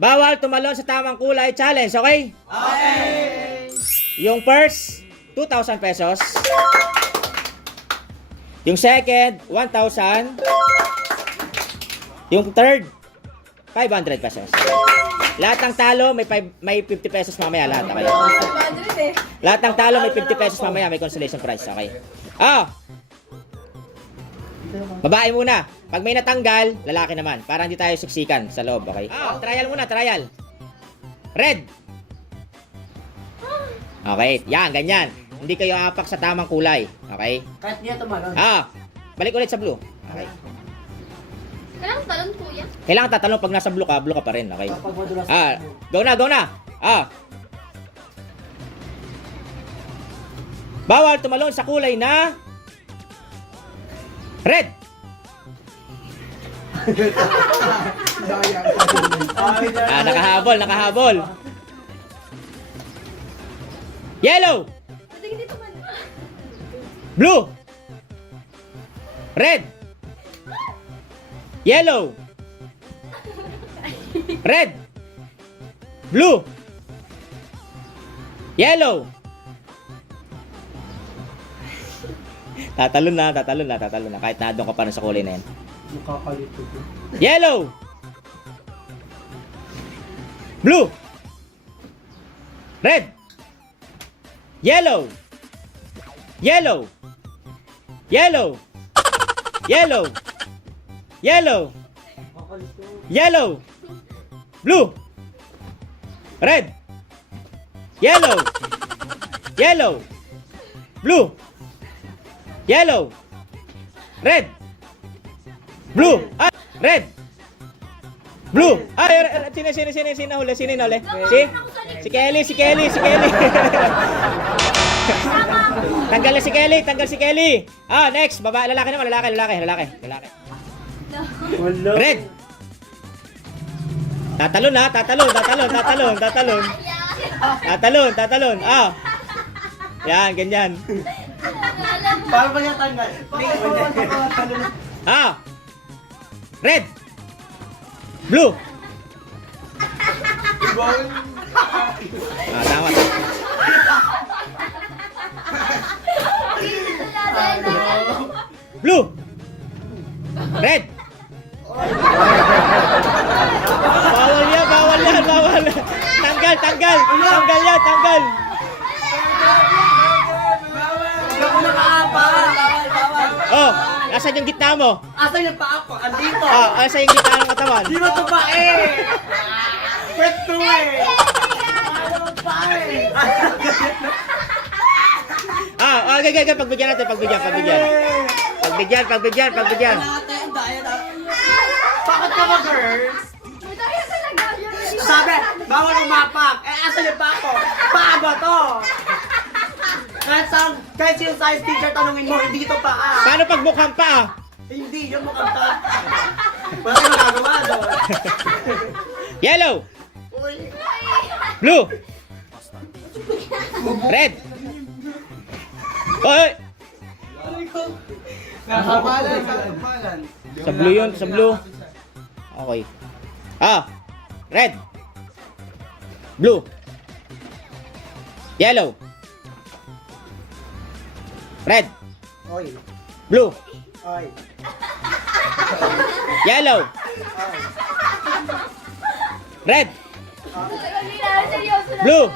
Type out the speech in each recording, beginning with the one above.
Bawal tumalon sa tamang kulay challenge, okay? Okay! Yung first, 2,000 pesos. Yung second, 1,000. Yung third, 500 pesos. Lahat ng talo, may 50 pesos mamaya lahat, okay? Lahat ng talo, may 50 pesos mamaya, may consolation prize, okay? Babae muna. Pag may natanggal, lalaki naman. Para hindi tayo siksikan sa loob, okay? Trial muna, trial. Red. Okay, yan, ganyan. Hindi kayo apak sa tamang kulay, okay? Kahit niya tumalon. Balik ulit sa blue. Okay. Kailangan talon kuya. Kailangan tatalon pag nasa blue ka pa rin, okay? Kapag madulas Go na, go na. Bawal tumalon sa kulay na red. Nakahabol. Yellow. Pwede hindi tumalon. Blue. Red. Yellow. Red. Blue. Yellow. Tatalon na. Kahit na doon ka pa rin sa kulay na yan. Makakalito ko. Yellow. Blue. Red. Yellow. Yellow. Yellow. Yellow. Yellow. Makakalito. Yellow. Blue. Red. Yellow. Yellow. Blue. Yellow. Red. Blue. Red. Blue. Sino huli? Si Kelly. Tanggal si Kelly. Next. Lalaki naman. Lalaki. Wala. Red. Tatalon. Yan, ganyan. Paano ba niya tanggal? Red. Blue. Tama. Blue. Red. Bawal yan. Tanggal yan. Nasaan yung gitna mo? Asan yung paa ko? Andito. Nasaan yung gitna ng katawan? Di mo ito pa Pwet to Ayaw pa Okay, pagbigyan natin. Pagbigyan. Bakit ka ba, girls? Madaya talaga. Sabi, bawal umapak. Asan yung paa ko? Paa ba to? Kahit yung science teacher tanungin mo, hindi ito paa. Paano pag mukhang pa? Hindi, yung mukhang paa. Wala kang magagawa doon. Yellow. Uy. Blue. Red. Oy! Nakapalan. Sa blue yun, sa blue. Okay. Red. Blue. Yellow. Red. Oy. Blue. Oy. Yellow. Red. Hindi na, seryoso na. Blue.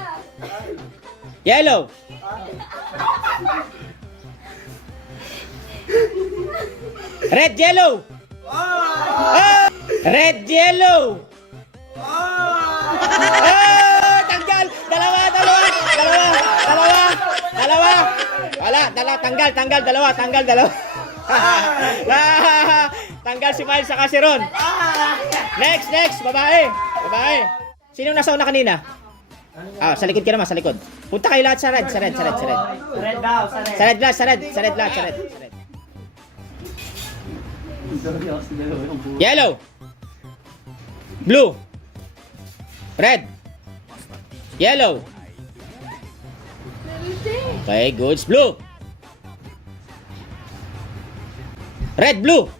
Yellow. Red, yellow. Red, yellow. Tanggal. Dalawa. Wala, tanggal. Dalawa. Tanggal si Miles sa si Ron. Next. Babae. Sino nasa una kanina? Sa likod ka naman, sa likod. Punta kayo lahat sa red. Red daw, Sa red lahat. Yellow. Blue. Red. Yellow. Okay, goods. Blue. Red, blue.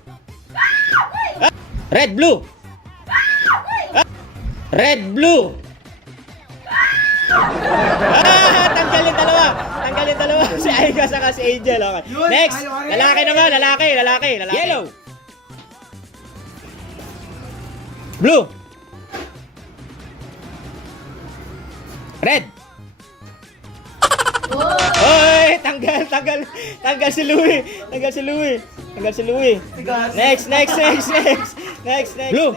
Red, blue. Red, blue. Tanggal yung dalawa. Tanggal yung dalawa. Si Aika saka si Angel. Okay. Yun, Next. ayaw, Lalaki naman. Lalaki. Yellow. Blue. Red. Oy, tanggal si Louie. Next. Blue.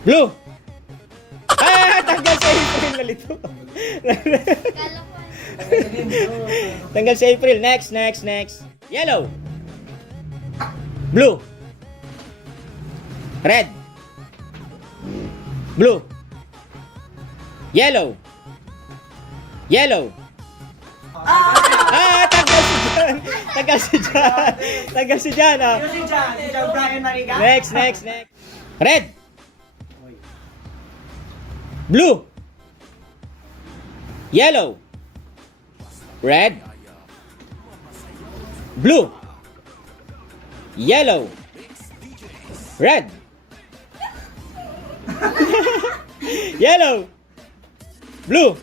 Blue. Tanggal si April, nalito. Kala ko. Tanggal si April. Next. Yellow. Blue. Red. Blue. Yellow. Tanggal si Jan. Sino si John? Si John Brian Mariga? Next. Red. Blue. Yellow. Red. Blue. Yellow. Red. Yellow. Blue.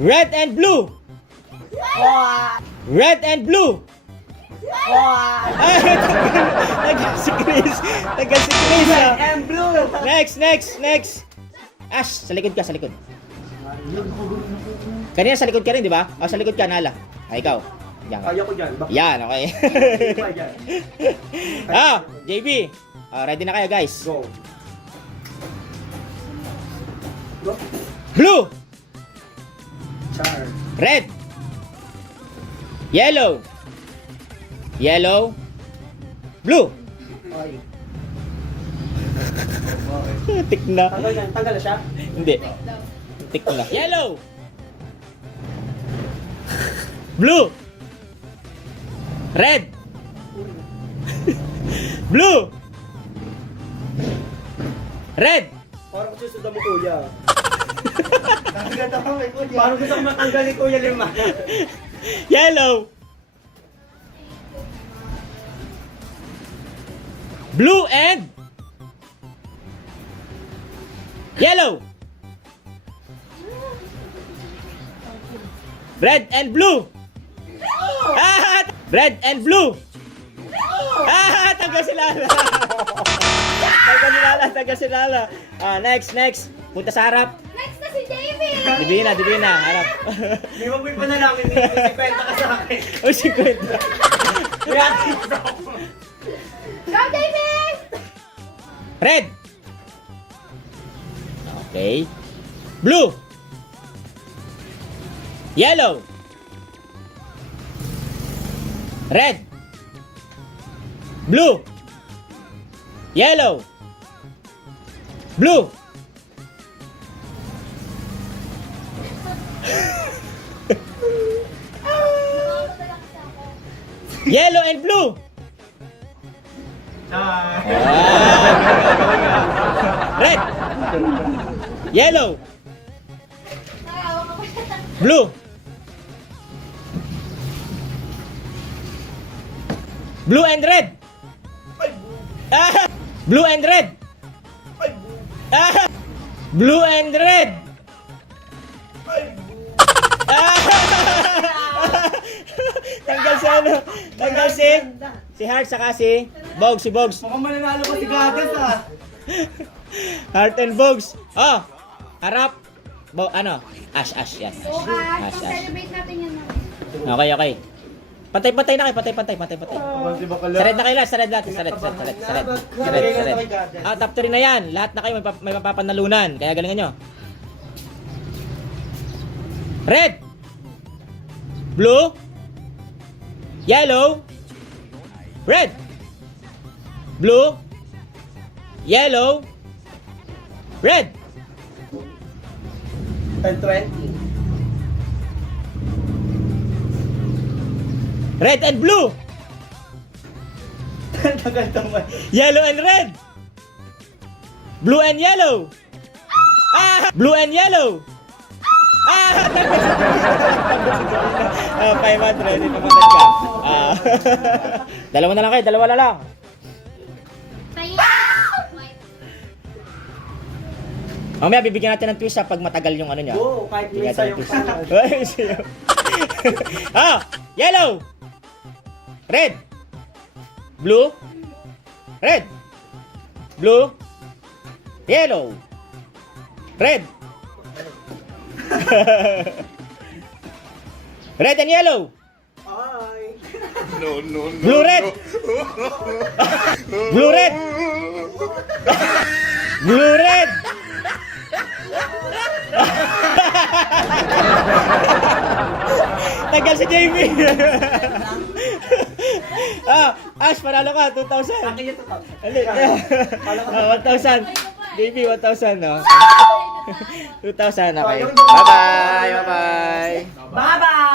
Red and blue. Red and blue. Tanggal si Chris. And blue. Next. Ash, sa likod ka. Kanina sa likod ka rin, di ba? O, sa likod ka, Nala. Ikaw. Yan ka. Kaya ko dyan. Bakit Yan, okay. pa dyan? JB. Ready na kayo, guys. Go. Blue. Char. Red. Yellow. Blue. Okay. Tik na. Tanggal na siya? Hindi. Tik na. Yellow. Blue. Red. Blue. Red. Parang susunod mo kuya. Parang gusto ko matanggal ni Kuya Lima. Yellow. Blue and yellow. Red and blue. Red and blue. Tanggal si Lala. Tanggal si Lala. Next. Punta sa harap. Next na si Jamie! Divina. Harap. Di ba may panalangin ni 50 ka sa akin? O, 50. Go, Jamie! Red. Okay. Blue. Yellow. Red. Blue. Yellow. Blue. Yellow and blue. Red. Yellow. Nakawa ko pa. Blue. Blue and red. Blue and red. Blue and red. Tanggal si ano? Tanggal si Heart saka si Bogs. Mukhang mananalo ko si Gagas ah. Heart and Bogs. Oh, harap. Ash, yan. So, Ash. celebrate natin yan namin. Okay. Pantay na kayo, pantay. Sared na kayo lahat, sared. Top 3 na yan. Lahat na kayo may mapapanalunan. Kaya galingan nyo. Red. Blue. Yellow. Red. Blue. Yellow. Red. 10-20. Red and blue. Tagal naman. Yellow and red. Blue and yellow. Blue and yellow. Ah, 500. Ipamatag ka. Ah. Dalawa na lang kayo. Dalawa na lang. Tayo. Mamaya bibigyan natin ng twist ha pag matagal yung ano niya. Oo, kahit Bibigyan minsan natin ng yung twist. Ay, siya. Ah! Yellow! Red! Blue! Red! Blue! Yellow! Red! Red and yellow! Ay. Blue red! Blue red! Blue red! Tagal si JB! Ash, panalo ka, 2,000. Akin yung 2,000. Ali. 1,000. JB, 1,000, no? 2,000, okay. Bye-bye! Bye-bye! Bye-bye!